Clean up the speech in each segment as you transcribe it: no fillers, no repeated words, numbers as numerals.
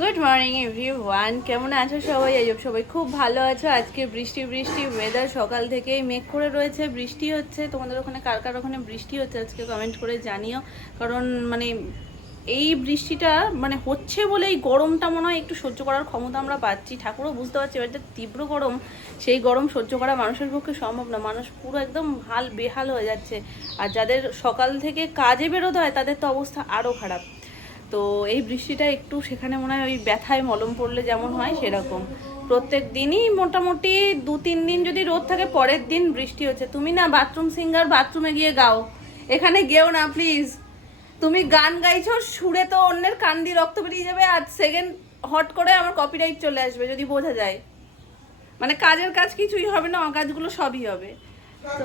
Good morning everyone, কেমন আছো সবাই? সবাই খুব ভালো আছো। আজকে বৃষ্টি ওয়েদার, সকাল থেকেই মেঘ করে রয়েছে, বৃষ্টি হচ্ছে। তোমাদের ওখানে কার কার ওখানে বৃষ্টি হচ্ছে আজকে কমেন্ট করে জানিও। কারণ এই বৃষ্টিটা হচ্ছে বলে এই গরমটা মনে হয় একটু সহ্য করার ক্ষমতা আমরা পাচ্ছি। ঠাকুরও বুঝতে পারছি এবার যে তীব্র গরম, সেই গরম সহ্য করা মানুষের পক্ষে সম্ভব না। মানুষ পুরো একদম বেহাল হয়ে যাচ্ছে। আর যাদের সকাল থেকে কাজে বেরোতে হয় তাদের তো অবস্থা আরও খারাপ। তো এই বৃষ্টিটা একটু সেখানে মনে হয় ওই ব্যথায় মলম পড়লে যেমন হয় সেরকম। প্রত্যেক দিনই মোটামুটি 2-3 দিন যদি রোদ থাকে, পরের দিন বৃষ্টি হচ্ছে। তুমি না বাথরুম সিঙ্গার, বাথরুমে গিয়ে গাও, এখানে গেও না প্লিজ। তুমি গান গাইছো, সুরে তো অন্যের কান দিয়ে রক্ত বেরিয়ে যাবে, আর সেকেন্ড হট করে আমার কপিরাইট চলে আসবে যদি বোঝা যায়। কাজের কাজ কিছুই হবে না, অকাজগুলো সবই হবে। তো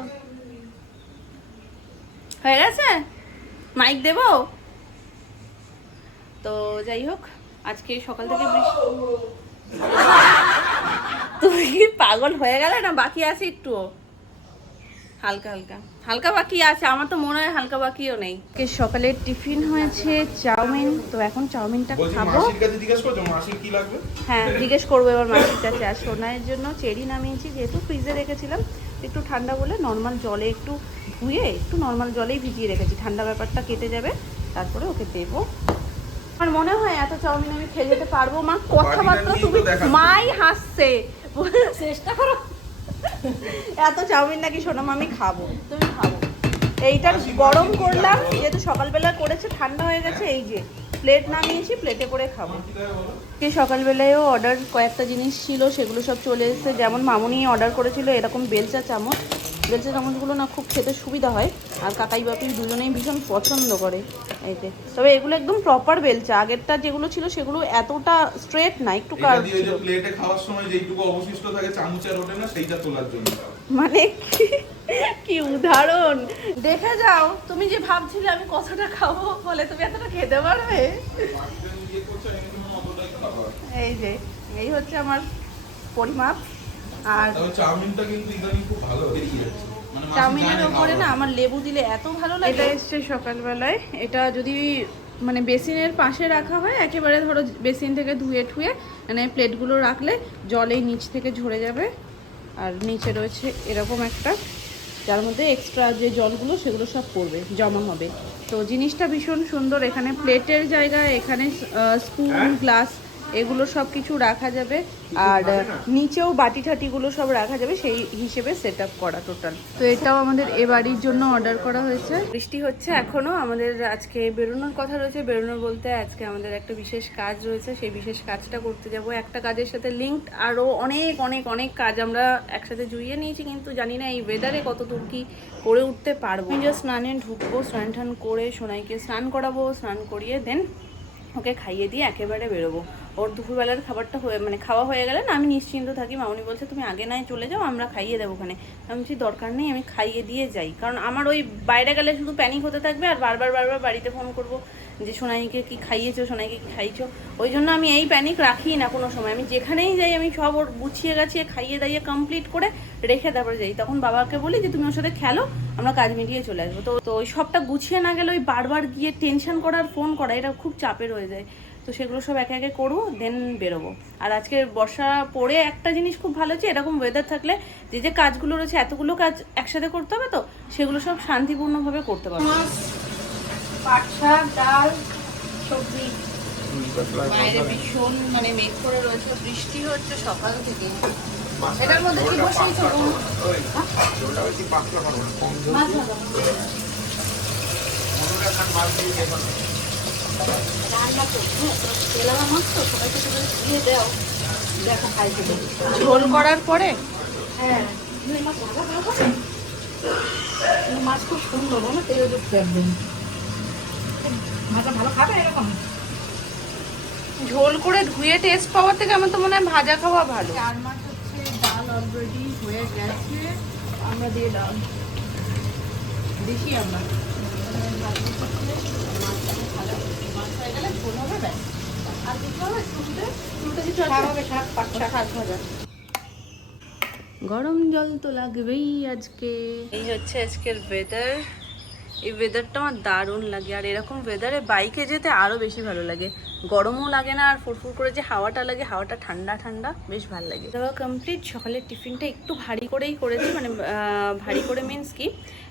হয়ে গেছে, মাইক দেবো। তো যাই হোক, আজকে সকাল থেকে বৃষ্টি। তুমি কি পাগল হয়ে গেলে না? বাকি আছে একটু, হালকা হালকা হালকা বাকি আছে। আমার তো মনে হয় হালকা বাকিও নেই। সকালে টিফিন হয়েছে চাউমিন, তো এখন চাউমিনটা খাবো। হ্যাঁ, জিজ্ঞেস করবো এবার মাসির কাছে। আর সোনাইয়ের জন্য চেরি নামিয়েছি, যেহেতু ফ্রিজে রেখেছিলাম একটু ঠান্ডা বলে নর্মাল জলে একটু ধুয়ে একটু নর্মাল জলেই ভিজিয়ে রেখেছি, ঠান্ডা ব্যাপারটা কেটে যাবে, তারপরে ওকে দেবো। আমার মনে হয় এত চাউমিন আমি খেয়ে যেতে পারবো? মা কথাবার্তা তুমি, মাই হাসছে, চেষ্টা করো। এত চাউমিন নাকি সোনাম আমি খাবো? তুমি খাবো। এইটা গরম করলাম, যেহেতু সকালবেলা করেছে ঠান্ডা হয়ে গেছে, এই যে প্লেট নামিয়েছি, প্লেটে করে খাবো। সকালবেলায়ও অর্ডার কয়েকটা জিনিস ছিল, সেগুলো সব চলে এসেছে। যেমন মামুনি অর্ডার করেছিল এরকম বেলচা চামচ। বেলচা চামচগুলো না খুব খেতে সুবিধা হয়, আর কাকাই বাপি দুজনেই ভীষণ পছন্দ করে এতে। তবে এগুলো একদম প্রপার বেলচা, আগেরটা যেগুলো ছিল সেগুলো এতটা স্ট্রেট না, একটু কার্ভ ছিল। প্লেটে খাওয়ার সময় যেটুকু অবশিষ্ট থাকে চামচের ওঠে না, সেইটা তোলার জন্য। কি উদাহরণ! দেখে যাও, তুমি যে ভাবছিলে আমি কতটা খাবো, বলে তুমি এতটা খেতে পারবে। এই যে এই হচ্ছে আমার পরিমাপ। আর চাউমিনটা কিন্তু ইদানিং খুব ভালো বেরিয়ে যাচ্ছে। চাউমিনের ওপরে না আমার লেবু দিলে এত ভালো লাগে। এটা এসছে সকালবেলায়। এটা যদি বেসিনের পাশে রাখা হয়, একেবারে ধরো বেসিন থেকে ধুয়ে ঠুয়ে প্লেটগুলো রাখলে জলেই নিচ থেকে ঝরে যাবে। আর নিচে রয়েছে এরকম একটা, যার মধ্যে এক্সট্রা যে জলগুলো সেগুলো সব পড়বে, জমা হবে। তো জিনিসটা ভীষণ সুন্দর। এখানে প্লেটের জায়গায়, এখানে স্পুন, গ্লাস, এগুলো সব কিছু রাখা যাবে। আর নিচেও বাটি ঠাটিগুলো সব রাখা যাবে, সেই হিসেবে সেট আপ করা টোটাল। তো এটাও আমাদের এ বাড়ির জন্য অর্ডার করা হয়েছে। বৃষ্টি হচ্ছে এখনও, আমাদের আজকে বেরোনোর কথা রয়েছে। বেরোনোর বলতে আজকে আমাদের একটা বিশেষ কাজ রয়েছে, সেই বিশেষ কাজটা করতে যাব। একটা কাজের সাথে লিঙ্কড আরও অনেক অনেক অনেক কাজ আমরা একসাথে জুড়িয়ে নিয়েছি, কিন্তু জানি না এই ওয়েদারে কত দূর কি করে উঠতে পারবো। আমি জাস্ট স্নানে ঢুকবো, স্নান টান করে সোনাইকে স্নান করাবো, স্নান করিয়ে দেন ওকে খাইয়ে দিয়ে একেবারে বেরোবো। ওর দুপুরবেলার খাবারটা খাওয়া হয়ে গেলে না আমি নিশ্চিন্ত থাকি। মামনি বলছে তুমি আগে নাই চলে যাও, আমরা খাইয়ে দেবো ওখানে। আমি বলছি দরকার নেই, আমি খাইয়ে দিয়ে যাই। কারণ আমার ওই বাইরে গেলে শুধু প্যানিক হতে থাকবে, আর বারবার বাড়িতে ফোন করব যে সোনাইকে কি খাইয়েছো, সোনাইকে কি খাইয়েছো। ওই জন্য আমি এই প্যানিক রাখি না কোনো সময়। আমি যেখানেই যাই আমি সব ওর গুছিয়ে গাছিয়ে খাইয়ে দাইয়ে কমপ্লিট করে রেখে তারপরে যাই। তখন বাবাকে বলি যে তুমি ওর সাথে খেলো, আমরা কাজ মিটিয়ে চলে আসবো। তো ওই সবটা গুছিয়ে না গেলে ওই বারবার গিয়ে টেনশন করার ফোন করা, এটা খুব চাপের হয়ে যায়। তো সেগুলো সব একে একে করবো, দেন বেরোবো। আর আজকে বর্ষা পড়ে একটা জিনিস খুব ভালো হচ্ছে, এরকম ওয়েদার থাকলে যে যে কাজগুলো রয়েছে এতগুলো কাজ একসাথে করতে হবে, তো সেগুলো সব শান্তিপূর্ণভাবে করতে পারবো। পাট শাক, ডাল, সবজি। বাইরে ভীষণ মেঘ করে রয়েছে, বৃষ্টি হচ্ছে সকাল থেকে। এটার মধ্যে কি বসিয়েছো? মাছ ভাজা। ঝোল করার পরে হ্যাঁ মাছ খুব সুন্দর, ভালো খাবে এরকম ঝোল করে ধুয়ে টেস্ট পাওয়ার থেকে আমার তো মনে হয় ভাজা খাওয়া ভালো। চার মাছ হচ্ছে, ডাল অলরেডি হয়ে গেছে, আমরা দিয়ে ডাল দেখি আমরা গরম জল তো লাগবেই আজকে। এই হচ্ছে আজকের ওয়েদার। এই ওয়েদারটা আমার দারুণ লাগে, আর এরকম ওয়েদারে বাইকে যেতে আরও বেশি ভালো লাগে। গরমও লাগে না, আর ফুরফুর করে যে হাওয়াটা লাগে, হাওয়াটা ঠান্ডা ঠান্ডা, বেশ ভালো লাগে। তারপর কমপ্লিট। সকালের টিফিনটা একটু ভারী করেই করেছি, মানে ভারী করে মিন্স কি,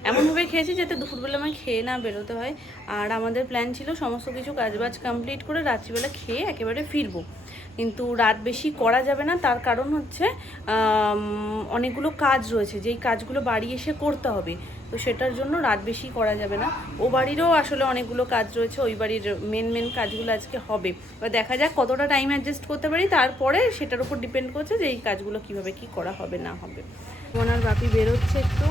এমনভাবে খেয়েছি যাতে দুপুরবেলা আমায় খেয়ে না বেরোতে হয়। আর আমাদের প্ল্যান ছিল সমস্ত কিছু কাজবাজ কমপ্লিট করে রাত্রিবেলা খেয়ে একেবারে ফিরবো, কিন্তু রাত বেশি করা যাবে না। তার কারণ হচ্ছে অনেকগুলো কাজ রয়েছে, যেই কাজগুলো বাড়ি এসে করতে হবে, তো সেটার জন্য রাত বেশি করা যাবে না। ও বাড়িরও আসলে অনেকগুলো কাজ রয়েছে, ওই বাড়ির মেন কাজগুলো আজকে হবে। এবার দেখা যাক কতটা টাইম অ্যাডজাস্ট করতে পারি, তারপরে সেটার উপর ডিপেন্ড করছে যে এই কাজগুলো কিভাবে কি করা হবে না হবে। ওনার বাপি বেরোচ্ছে একটু,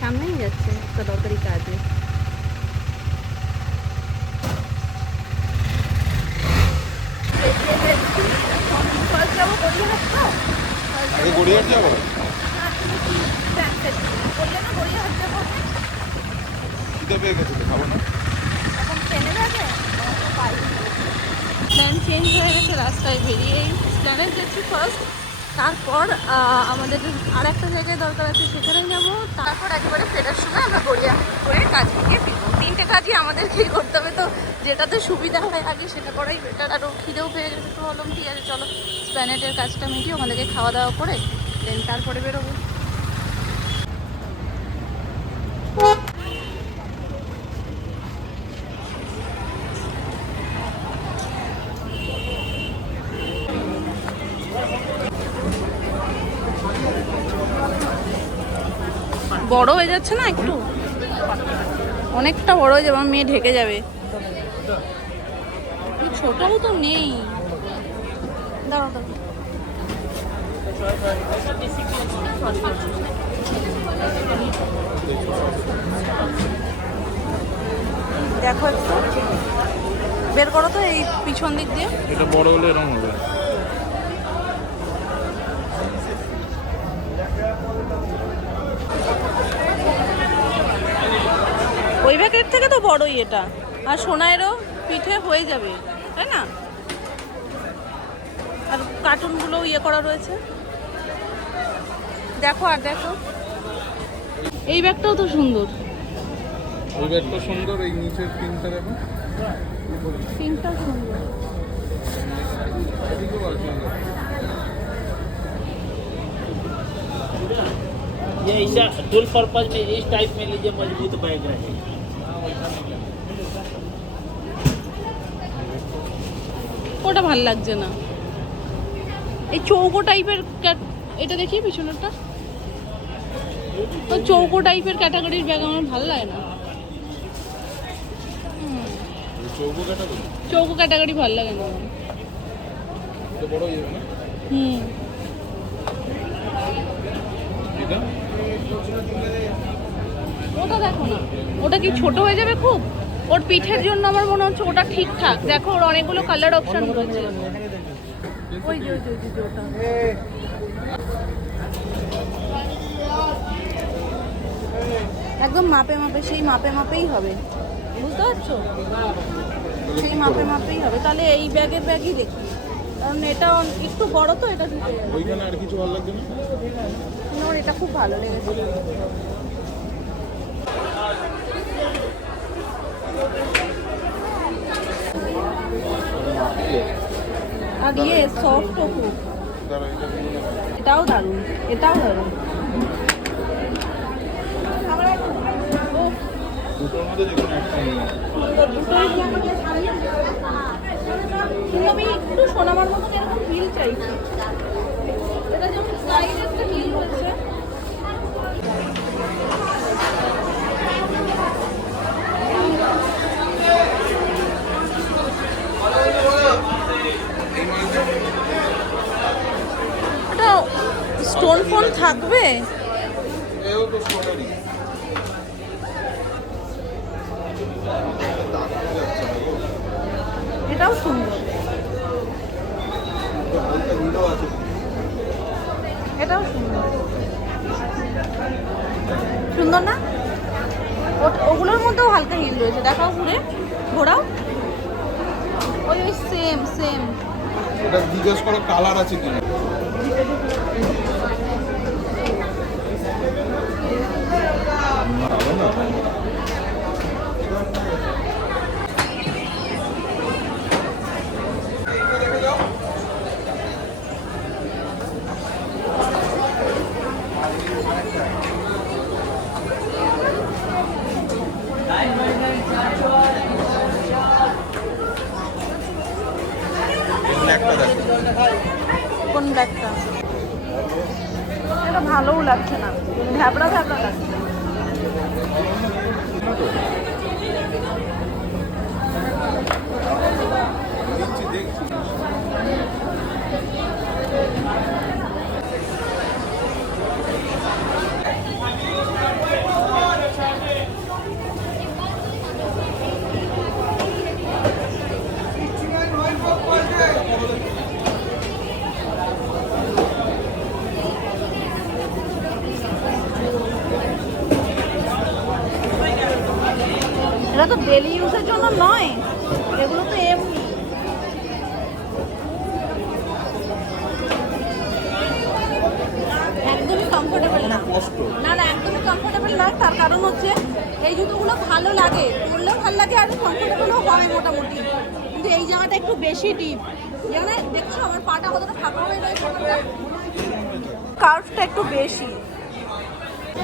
সামনেই যাচ্ছে একটা দরকারি কাজে। আগে গড়িয়াহাট যাবো। খিদে পেয়ে গেছে তো, খাবো না। প্ল্যান চেঞ্জ হয়ে গেছে, রাস্তায় বেরিয়েই প্ল্যানে যাচ্ছি ফার্স্ট, তারপর আমাদের আর একটা জায়গায় দরকার আছে, সেখানে যাবো। তারপর একেবারে ফেরার সময় আমরা গড়িয়াহাট করে কাজ গিয়ে ফিরবো। 3টে কাজই আমাদেরকেই করতে হবে, তো যেটাতে সুবিধা হয় আগে সেটা করাই বেটার। আরও খিদেও পেয়ে গেছে, তো বললাম ঠিক আছে চলো স্প্ল্যানেটের কাজটা মিটিয়ে আমাদেরকে খাওয়া দাওয়া করে দেন তারপরে বেরোবো। বড় হয়ে যাচ্ছে না একটু, অনেকটা বড় হয়ে যাবে, আমার মেয়ে ঢেকে যাবে। ছোটও তো নেই, দাঁড়াও দাঁড়াও। দেখো একটু বের করো তো এই পিছন দিক দিয়ে। এটা বড় হলে এরকম হবে। ওই ব্যাগের থেকে তো বড়ই এটা, আর সোনাইয়েরও পিঠে হয়ে যাবে, তাই না? আর কার্টুনগুলো ইয়ে করা রয়েছে, দেখো আর দেখো। এই ব্যাগটাও তো সুন্দর, ওই ব্যাগটা সুন্দর, এই নিচের পিনটা দেখো, পিঙ্কটা সুন্দর। এদিকেও ভালো সুন্দর। ये ऐसा डुअल पर्पज में इस टाइप में लीजिए, मजबूत बैग रहे। ওটা ভাল লাগছে না, এই চৌকো টাইপের এটা দেখি পিছনেরটা, তো চৌকো টাইপের ক্যাটাগরির ব্যাগ আমার ভালো লাগে না। চৌকো ক্যাটাগরি ভালো লাগে না আমার। বড় হয়ে যাবে না? এটা ওটা দেখো না, ওটা কি ছোট হয়ে যাবে খুব? ওর পিঠের জন্য আমার মনে হচ্ছে ওটা ঠিকঠাক। দেখো ওর অনেকগুলো কালার অপশন রয়েছে। ওই যে ওটা একদম মাপে মাপে, সেই মাপে মাপেই হবে, বুঝতে পারছো? সেই মাপে মাপেই হবে। তাহলে এই ব্যাগই দেখি, কারণ এটা একটু বড় তো, এটা ঢুকে যাবে। ওইখানে আর কিছু ভালো লাগবে না? ওর এটা খুব ভালো লেগেছে। আর ইয়ে সফটও খুব, এটাও দারুণ, এটাও দারুণ। দুটোর মধ্যে যে কোনো একটা নিয়ে কিন্তু আমি একটু সোনামার মতন এরকম হিল চাইছি। এটা যেমন সাইড একটা হিল রয়েছে, এটা স্টোন ফোন থাকবে। এও তো সোনারই। এটাও সুন্দর, এটাও সুন্দর, সুন্দর না? ওগুলোর মধ্যেও হালকা হিল রয়েছে, দেখাও ঘুরে, ঘোরাও। ওই সেম সেম। এটা জিজ্ঞেস করো কালার আছে কিনা। কোন ব্ল্যাকটা? এটা ভালোও লাগছে না, ভ্যাবড়া ভ্যাবড়া লাগছে। এটা তো ডেলি ইউজের জন্য নয়, এগুলো তো এমনি। একদমই কমফোর্টেবল না, না না একদমই কমফোর্টেবল না। তার কারণ হচ্ছে এই জুতোগুলো ভালো লাগে, পরলেও ভালো লাগে আর কমফোর্টেবলও হয় মোটামুটি, কিন্তু এই জায়গাটা একটু বেশি ডিপ। যেখানে দেখছো আমার পাটা কতটা ফাঁকা হয়ে রয়েছে, কার্ভটা একটু বেশি।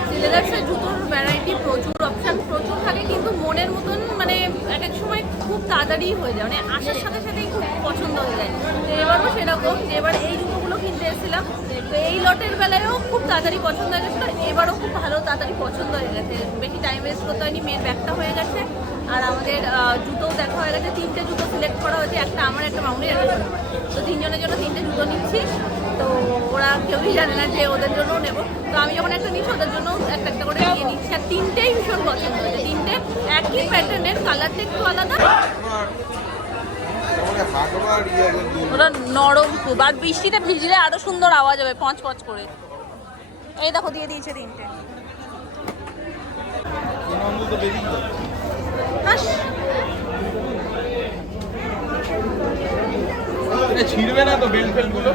সিলেদার্সের জুতোর ভ্যারাইটি প্রচুর, অপশান প্রচুর থাকে, কিন্তু মনের মতন মানে এক এক সময় খুব তাড়াতাড়ি হয়ে যায়, মানে আসার সাথে সাথেই খুব পছন্দ হয়ে যায়। তো এবারও সেরকম, যে এবার এই জুতোগুলো কিনতে এসেছিলাম, তো এই লটের বেলায়ও খুব তাড়াতাড়ি পছন্দ হয়ে গেছিলো, এবারও খুব ভালো তাড়াতাড়ি পছন্দ হয়ে গেছে, বেশি টাইম ওয়েস্ট করতে হয়নি। মেয়ের ব্যাগটা হয়ে গেছে আর আমাদের জুতোও দেখা হয়ে গেছে। 3টে জুতো সিলেক্ট করা হয়েছে, একটা আমার, একটা মামুনির, একটা ছোটো। তো 3জনের জন্য 3টে জুতো নিচ্ছি। তো ওরা কেউই জানে না যে ওদের জন্যও নেবো। তো আমি যখন একটা নিচ্ছি ওদের জন্য একটা একটা করে নিয়ে নিচ্ছি, আর 3টেই ভীষণ পছন্দ হয়েছে। 3টে একই প্যাটার্নের, কালারটা একটু আলাদা, ওরা নরম খুব, আর বৃষ্টিতে ভিজলে আরো সুন্দর আওয়াজ হবে পঁচ পঁচ করে। এই দেখো দিয়ে দিয়েছে 3টে। ছিড়বে না তো বেল্ট ফেল্ট গুলো?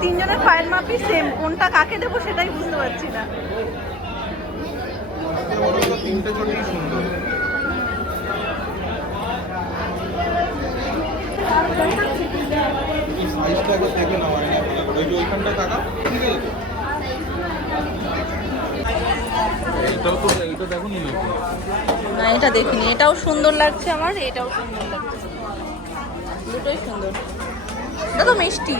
তিনজনের পায়ের মাপই সেম, কোনটা কাকে দেবো সেটাই বুঝতে পারছি না। তিনটে চটিই সুন্দর। সাইজটাকে দেখে নাও, ওই যে ওইখানটা টাকা ঠিক আছে। এইটাও তো, এইটা দেখো নি না, এটা দেখিনি, এটাও সুন্দর লাগছে আমার, এটাও সুন্দর লাগছে, দুটোই সুন্দর। এটা তো মিষ্টি।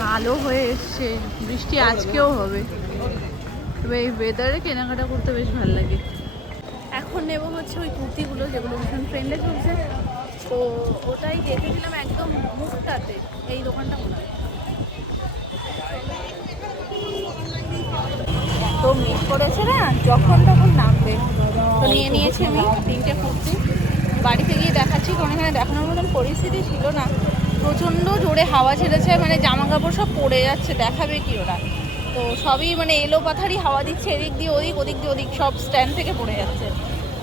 কালো হয়ে এসছে, বৃষ্টি আজকেও হবে, তবে এই ওয়েদারে কেনাকাটা করতে বেশ ভালো লাগে। এখন নেবো হচ্ছে ওই কুর্তিগুলো যেগুলো ভীষণ ট্রেন্ডে চলছে, তো ওটাই দেখেছিলাম একদম মুখটাতে, এই দোকানটা মনে হয়। তো মিস করেছে না, যখন তখন নামবে। তো নিয়ে নিয়েছি আমি 3টে কুর্তি, বাড়িতে গিয়ে দেখাচ্ছি, কারণ এখানে দেখানোর মতন পরিস্থিতি ছিল না, প্রচণ্ড জোরে হাওয়া ছেড়েছে, মানে জামা কাপড় সব পড়ে যাচ্ছে, দেখাবে কি ওরা। তো সবই মানে এলো পাথারি হাওয়া দিচ্ছে, এদিক দিয়ে ওদিক, ওদিক দিয়ে ওদিক, সব স্ট্যান্ড থেকে পড়ে যাচ্ছে।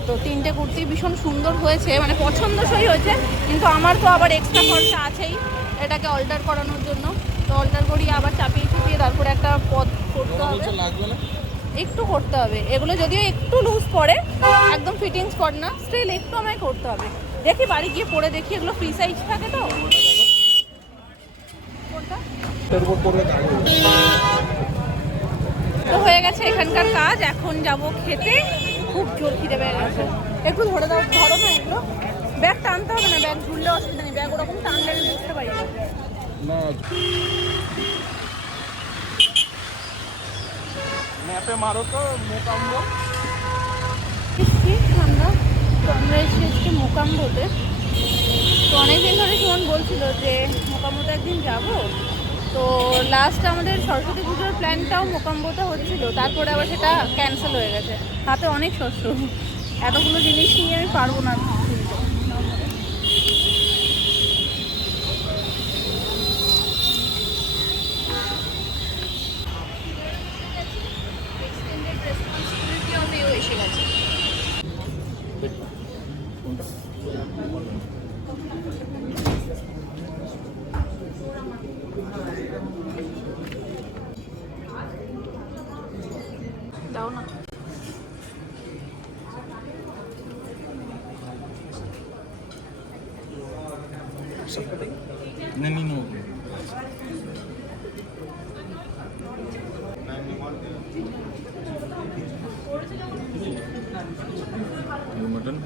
তো 3টে কুর্তি ভীষণ সুন্দর হয়েছে, মানে পছন্দসই হয়েছে, কিন্তু আমার তো আবার এক্সট্রা খরচা আছেই এটাকে অল্টার করানোর জন্য। তো অল্টার করিয়ে আবার চাপিয়ে চুপিয়ে তারপরে একটা পথ করতে হবে, একটু করতে হবে। এগুলো যদিও একটু লুজ পড়ে, একদম ফিটিং স্পট না, স্টিল একটু আমায় করতে হবে। দেখি বাড়ি গিয়ে পরে দেখি, এগুলো ফ্রি সাইজ থাকে তো। তো হয়ে গেছে এখানকার কাজ, এখন যাব খেতে, খুব জোর খিদে পেয়ে গেছে। একটু ধরে দাও, ধরো না এগুলো, ব্যাগ টানতে হবে না, ব্যাগ ঝুললে অসুবিধা নেই, ব্যাগ ওরকম টানলে আমি বুঝতে পারি না। ম্যাপে মারো তো মোকাম্বো। আমরা তো আমরা এসেছি মোকাম্বোতে। তো অনেকদিন ধরে সুমন বলছিল যে মোকাম্বোতে একদিন যাব। তো লাস্ট আমাদের সরস্বতী পুজোর প্ল্যানটাও মোকাম্বোতে হচ্ছিল, তারপরে আবার সেটা ক্যান্সেল হয়ে গেছে। হাতে অনেক শস্য, এতগুলো জিনিস নিয়ে আমি পারবো না তুলতে। এসে গেছে। मटन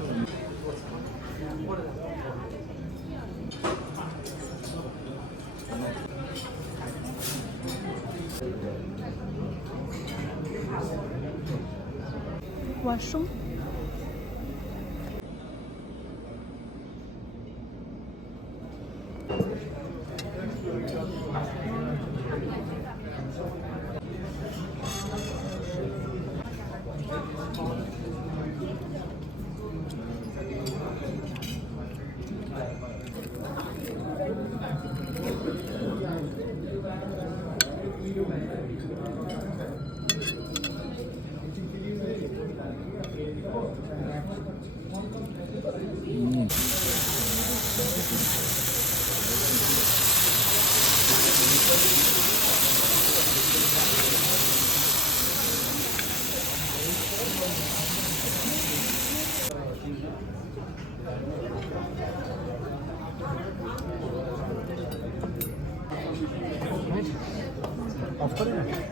ওয়াশরুম অফ করে না